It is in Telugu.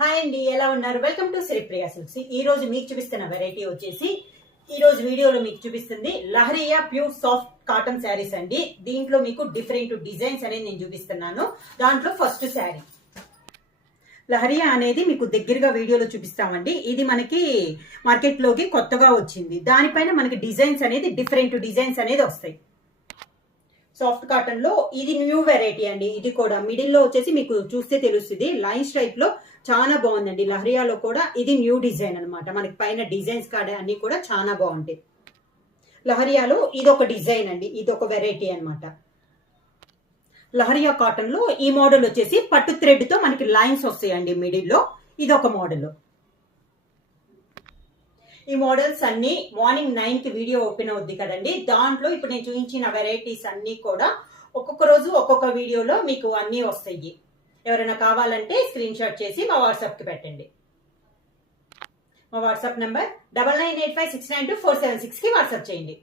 హాయ్ అండి, ఎలా ఉన్నారు? Welcome to Sripriya silks. ఈ రోజు మీకు చూపిస్తున్న వెరైటీ వచ్చేసి ఈ రోజు వీడియోలో మీకు చూపిస్తుంది leheriya pure soft cotton saris అండి. దీంట్లో మీకు డిఫరెంట్ డిజైన్స్ అనేది నేను చూపిస్తున్నాను. దాంట్లో ఫస్ట్ శారీ లహరియా అనేది మీకు దగ్గరగా వీడియోలో చూపిస్తామండి. ఇది మనకి మార్కెట్ లోకి కొత్తగా వచ్చింది. దానిపైన మనకి డిజైన్స్ అనేది డిఫరెంట్ డిజైన్స్ అనేది వస్తాయి. సాఫ్ట్ కాటన్ లో ఇది న్యూ వెరైటీ అండి. ఇది కూడా మిడిల్ లో వచ్చేసి మీకు చూస్తే తెలుస్తుంది లైన్ స్ట్రైప్ లో చాలా బాగుందండి. లహరియాలో కూడా ఇది న్యూ డిజైన్ అనమాట. మనకి పైన డిజైన్స్ కాడ అన్ని కూడా చాలా బాగుంటాయి. లహరియాలో ఇది ఒక డిజైన్ అండి, ఇది ఒక వెరైటీ అనమాట. లహరియా కాటన్ లో ఈ మోడల్ వచ్చేసి పట్టు థ్రెడ్ తో మనకి లైన్స్ వస్తాయండి మిడిల్ లో. ఇది ఒక మోడల్. ఈ మోడల్స్ అన్ని మార్నింగ్ 9 కి వీడియో ఓపెన్ అవుద్ది కదండి. దాంట్లో ఇప్పుడు నేను చూపించిన వెరైటీస్ అన్ని కూడా ఒక్కొక్క రోజు ఒక్కొక్క వీడియోలో మీకు అన్ని వస్తాయి. ఎవరైనా కావాలంటే స్క్రీన్ షాట్ చేసి మా వాట్సాప్ కి పెట్టండి. మా వాట్సాప్ నంబర్ 9985692476 కి వాట్సాప్ చేయండి.